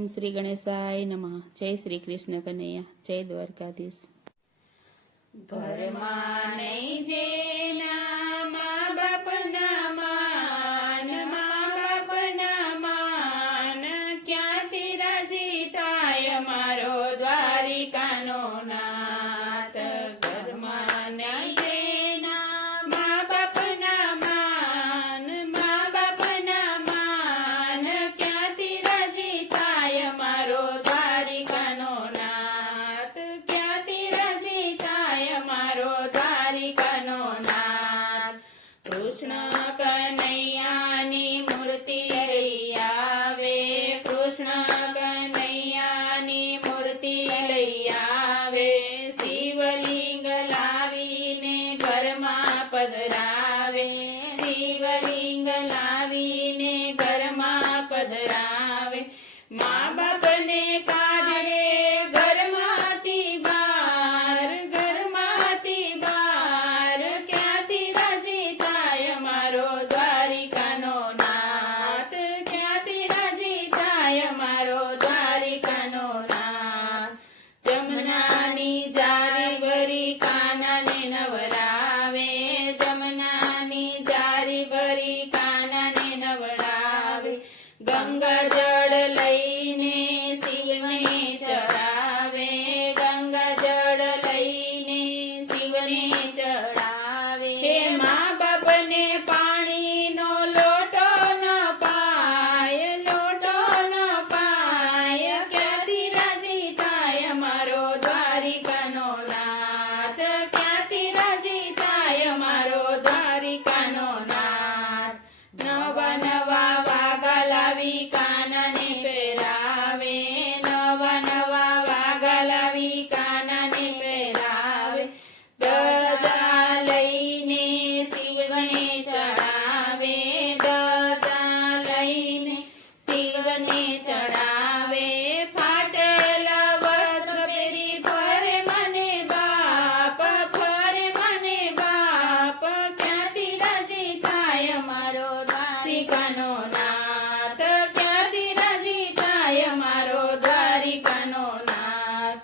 ઓમ શ્રી ગણેશાય નમઃ. જય શ્રી કૃષ્ણ કનૈયા. જય દ્વારકાધીશ. ઘરમાં નહીં જેના મા બાપના માન, મા બાપના માન, ક્યાંથી રાજી થાય મારો દ્વારિકાનો નાથ. ઘરમાં નહીં જેના મા બાપના માન, મા બાપના માન, ક્યાંથી રાજી થાય મારો દ્વારિકાનો નાથ. ક્યાંથી રાજી થાય મારો દ્વારિકાનો નાથ. કૃષ્ણ કનૈયાની મૂર્તિ લઈ આવે, કૃષ્ણ કનૈયાની મૂર્તિ લઈ આવે, શિવલિંગ લાવીને ઘરમાં પધરાવે, શિવલિંગ લાવીને ઘરમાં પધરાવે. મા બાપને કાઢે ઘરમાંથી બહાર, ઘરમાંથી બહાર, ક્યાંથી રાજી થાય મારો દ્વારિકાનો નાથ. ક્યાંથી રાજી થાય મારો દ્વારિકાનો નાથ. જમનાની જારી ભરી કાનાને નવરાવે, જમનાની જારી ભરી કાનાને નવરાવે, ગંગા જળ લઈને શિવને ચડાવે, ગંગા જળ લઈને શિવને ચડાવે. હે મા બાપને પાણીનો લોટો ન પાય, લોટો ન પાય, ક્યાંથી રાજી થાય મારો દ્વારિકાનો નાથ. ક્યાંથી રાજી થાય મારો દ્વારિકાનો નાથ. નવા નવા વાઘા લાવી કાનાને પહેરાવે, નવા નવા વાઘા લાવી કાનાને પહેરાવે, ધજા લઈને શિવને ચડાવે, ધજા લઈને શિવને ચડાવે. ફાટેલા વસ્ત્ર પહેરી ફરે મને બાપ, ફરે મને બાપ, ક્યાંથી રાજી થાય મારો દ્વારિકાનો નાથ. ક્યાંથી રાજી થાય મારો દ્વારિકાનો નાથ.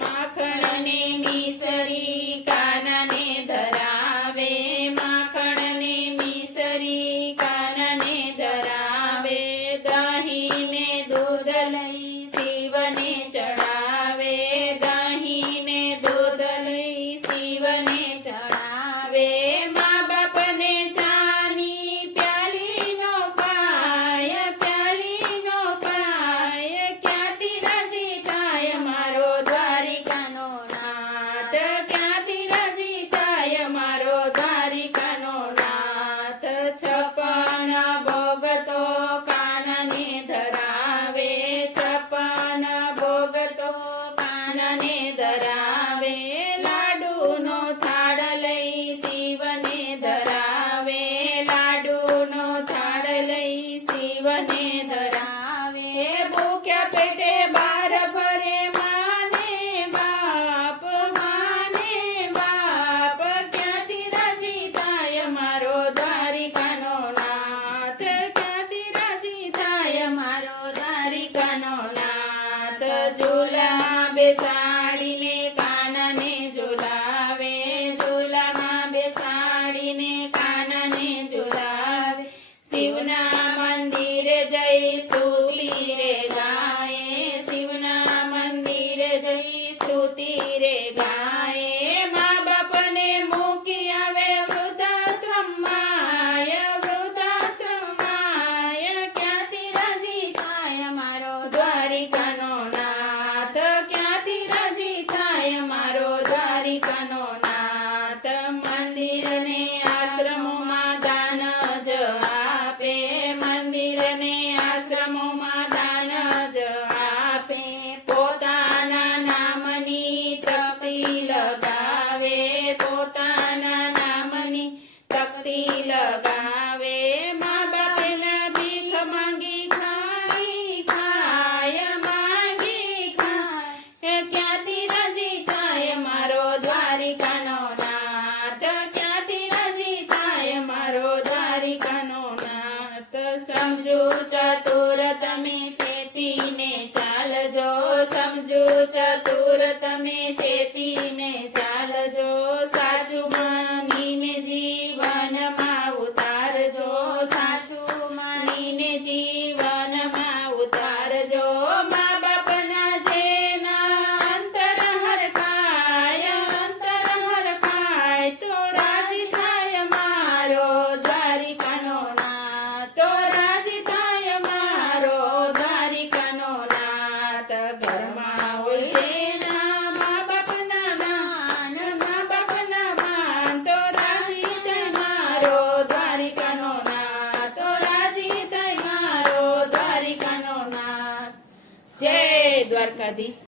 માખણને મિસરી કાનાને ધરાવે, માખણને મિસરી કાનાને ધરાવે, દહીંને દૂધ લઈ શિવને ચડાવે, દહીંને દૂધ લઈ શિવને ચડાવે. મા બાપને ચાની પ્યાલી નો પાય, પ્યાલી નો પાય, ક્યાંથી રાજી થાય મારો દ્વારિકાનો નાથ. ક્યાંથી રાજી થાય મારો દ્વારિકાનો નાથ. છપ્પન ભોગ તો કાનાને ધરાવે, છપ્પન ભોગ તો કાનાને ધરાવે, લાડુનો થાળ લઈ શિવને ધરાવે, લાડુનો થાળ લઈ શિવને ધરાવે. ભૂખ્યા પેટે બાર ફરે માને બાપ, માને બાપ, ક્યાંથી રાજી થાય મારો દ્વારિકાનો નાથ. ક્યાંથી રાજી થાય મારો દ્વારિકાનો નાથ. ઝૂલામાં બેસાડીને કાનાને ઝૂલાવે, ઝૂલામાં બેસાડીને કાનાને ઝૂલાવે, શિવના મંદિરે જઈ સ્તુતિ રે ગાય, શિવના મંદિરે જઈ સ્તુતિ રે ગાય. મા બાપને મૂકી આવે વૃદ્ધાશ્રમમાં, વૃદ્ધાશ્રમમાં, ક્યાંથી રાજી થાય મારો દ્વારિકાનો નાથ. ક્યાંથી ચતુર તમે ચેતીને ચાલજો સાચું માનીને જીવનમાં ઉતારજો સાચું માનીને જીવનમાં ઉતારજો મા બાપના જેના અંતર હરખાય તો રાજી થાય મારો દ્વારિકાનો નાથ તો રાજી થાય મારો દ્વારિકાનો નાથ ઘરમાં હોય જેના મા બાપના માન તો રાજી થાય મારો દ્વારિકાનો નાથ તો રાજી થાય મારો દ્વારિકાનો નાથ જય દ્વારકાધીશ.